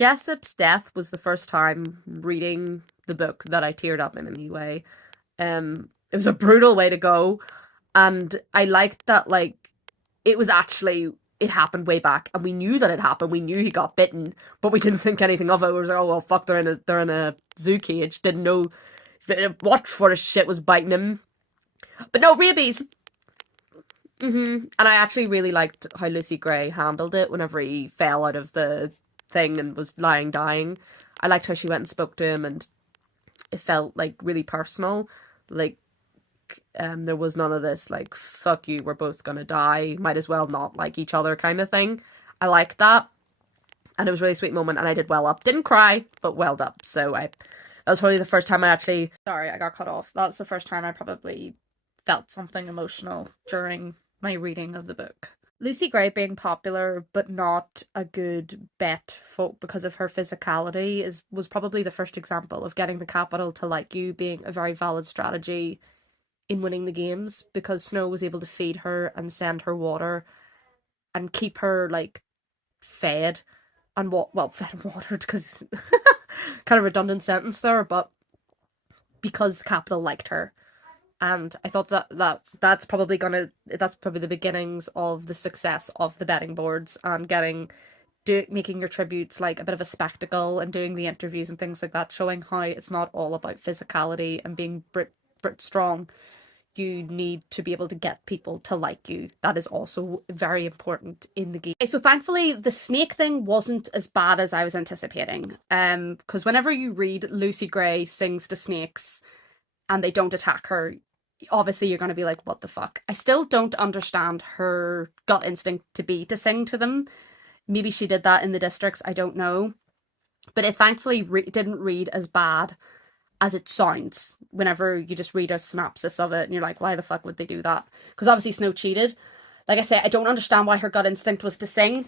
Jessup's death was the first time reading the book that I teared up in any way. It was a brutal way to go, and I liked that it was actually it happened way back, and we knew that it happened. We knew he got bitten, but we didn't think anything of it. We was like, oh well, fuck, they're in a zoo cage. Didn't know what sort of shit was biting him. But no, rabies. And I actually really liked how Lucy Gray handled it whenever he fell out of the thing and was lying dying. I liked how she went and spoke to him, and it felt like really personal. Like there was none of this like fuck you, we're both gonna die, might as well not like each other kind of thing. I liked that, and it was a really sweet moment, and I did well up. Didn't cry, but welled up. So I that was probably the first time I actually sorry, I got cut off. That's the first time I probably felt something emotional during my reading of the book. Lucy Gray being popular but not a good bet for because of her physicality is was probably the first example of getting the Capitol to like you being a very valid strategy in winning the games, because Snow was able to feed her and send her water and keep her like fed and what well fed and watered because kind of redundant sentence there, but because the Capitol liked her. And I thought that's probably the beginnings of the success of the betting boards and making your tributes like a bit of a spectacle and doing the interviews and things like that, showing how it's not all about physicality and being Brit strong. You need to be able to get people to like you. That is also very important in the game. Okay, so thankfully the snake thing wasn't as bad as I was anticipating. Because whenever you read Lucy Gray sings to snakes and they don't attack her, obviously you're going to be like, what the fuck? I still don't understand her gut instinct to sing to them. Maybe she did that in the districts, I don't know. But it thankfully didn't read as bad as it sounds whenever you just read a synopsis of it and you're like, why the fuck would they do that? Because obviously Snow cheated. Like I say, I don't understand why her gut instinct was to sing.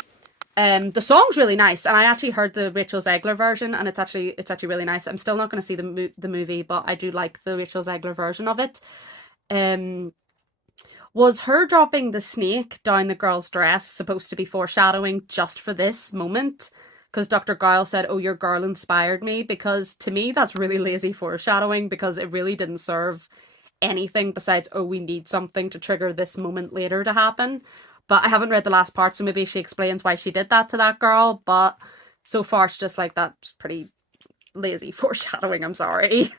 The song's really nice, and I actually heard the Rachel Zegler version, and it's actually really nice. I'm still not going to see the movie, but I do like the Rachel Zegler version of it. Was her dropping the snake down the girl's dress supposed to be foreshadowing just for this moment? Because Dr. Gile said, oh, your girl inspired me, because to me that's really lazy foreshadowing, because it really didn't serve anything besides, oh, we need something to trigger this moment later to happen. But I haven't read the last part, so maybe she explains why she did that to that girl, but so far it's just like, that's pretty lazy foreshadowing, I'm sorry.